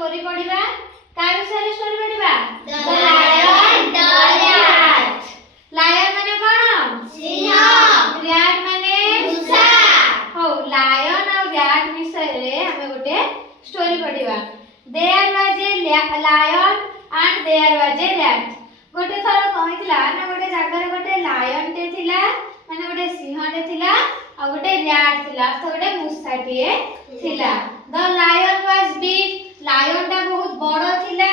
Story पढ़िबा का विषय स्टोरी पढ़िबा The Lion, the Rat. Lion माने कोन सिंह. रैट माने मूसा. हो लायन और रैट विषय रे हमें गोटे स्टोरी पढ़िबा there was a lion and there was a rat गोटे थर कहितला ना गोटे जागा रे गोटे लायन टे थिला माने गोटे सिंह टे थिला आ गोटे रैट थिला तो गोटे मूसाटिए थिला the lion was big lion टा बहुत बड़ थिला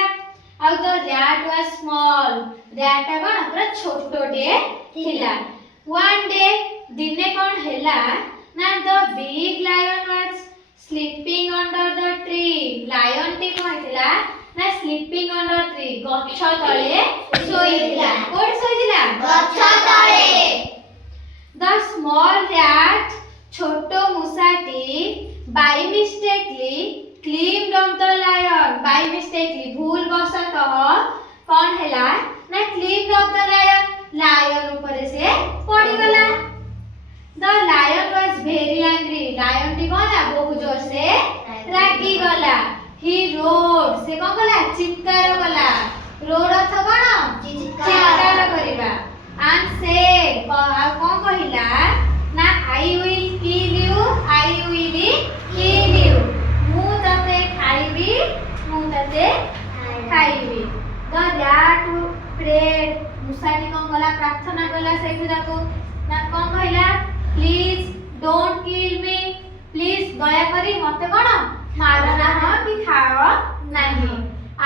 आ the rat was small rat टा कोन पूरा छोटोटे थिला वन डे दिने कोन हैला ना the big lion was sleeping under the tree lion टी कहितला ना स्लीपिंग अंडर ट्री गछ तळे सोइतला कोड सोइतला गछ तळे. द स्मॉल रैट छोटो मूसाटी by mistakenly climbed on the lion by mistakenly भूल बसतः कोन हैला ना climbed on the lion lion ऊपर से पड़ी गला the lion was very angry lion टी कोना बहुत जोर से रागी गला ही रोड से कोन गला चित्कार गला रोड अर्थ कोन चित्कार करिबा एंड सेड कोन कहिला ना I will kill you I will kill you मु तते खाइबी मु तते खाइबी द रैट प्रेड मुसाटी कोन गला प्रार्थना गला सेठिराको ना कोन कहिला please don't kill me please दया करी मते कोन मारना ह कि खाओ नहीं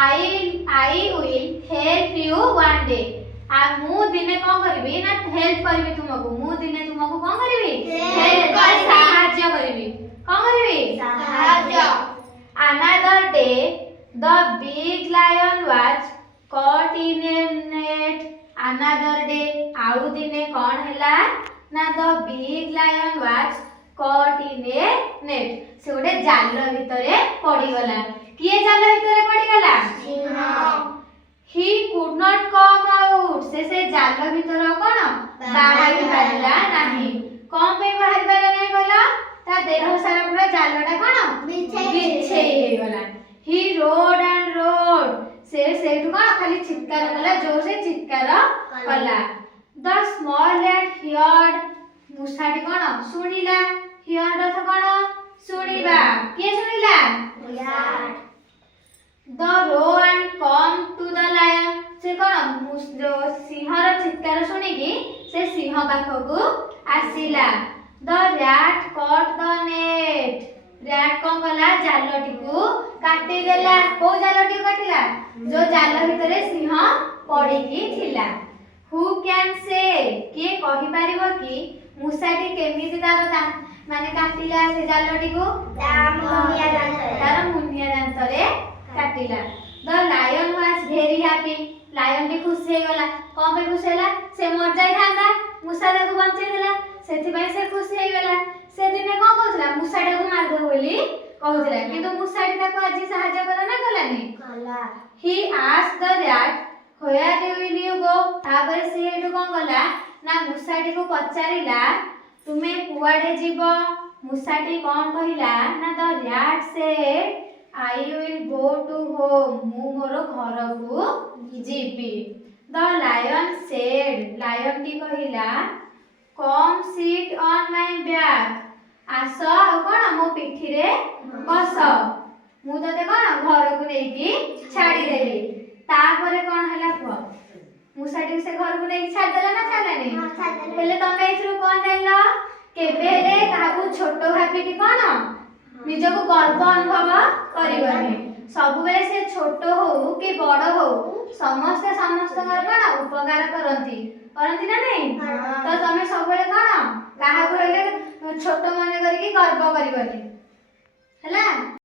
I will help you one day आ मु दिने कोन करबी ना हेल्प करबी तुमको मु दिने तुमको कोन करबी हेल्प कर सहाय्य करबी कोन करबी सहाय्य. Another day the big lion was caught in a net another day आउ दिने कोन हैला ना the big lion was caught in a net से गोटे जाल भितरे पड़ी गला किए जाल भितरे पड़ी गला Singh. he could not come out से जाल भितर कोन बाहर पारिला नाही कोन पे बाहर पारिला नाही गला ता देह सारा पूरा जालटा कोन बिछे हे गला he rode and rode से सेठु कोन खाली चित्कार कला जोर से चित्कार कला द स्मॉल रैट हियर्ड मूसाटी कोन सुनिला हियर्ड अर्थ कोन सुनिबा के सुनिला Rat. The roar and come to the lion से कोन जो सिंहर चित्कार सुनिकी से सिंह पाखकू आसिला the rat cut the net rat कोन कला जालटी को काटी देला को जालटी को काटिला जो जाल भितरे सिंह पड़ीकी थिला हु कैन से के कहि पारिबो कि मूसाटी केमिति तार माने काटिला से जालटी को तार मुनिया दांतरे काटिला the lion was very happy lion भी खुश हे गला कोन पे खुश हैला से मर जाय थांदा मूसा को बंचे देला सेथि पय से खुश हे गला से दिने कोन कहथला मूसाटा को मार दो बोली कहथला किंतु मूसाटी ताको आजी सहाय्य करा ना गलानी he asked the rat where will you go तापर से हेटु कोन गला ना मूसाटी को पचारिला तुमे कुआडे जीवो मूसाटी कोन कहिला ना the rat said I will go to home मु मोर घर को जीबी द लायन सेड लायन टी कहिला come sit on my back आस कोन मो पिठी रे बस मु तते कोन घर को नेकी छाडी देबी तापरे कोन हला को मूसाटी से घर को नेकी छाड देला ना छाडलानी पहले तमे इथरो कोन जानलो केबे हेले काहू छोटो भाबी कि कोन निजको गर्व अनुभव करिवनी सब बेले से छोट हो कि बड़ हो समस्त कोन उपकार करंती ना नहीं तो तमे सब बेले कोन काहा को हेले छोट मन करी गर्व करिवनी हला।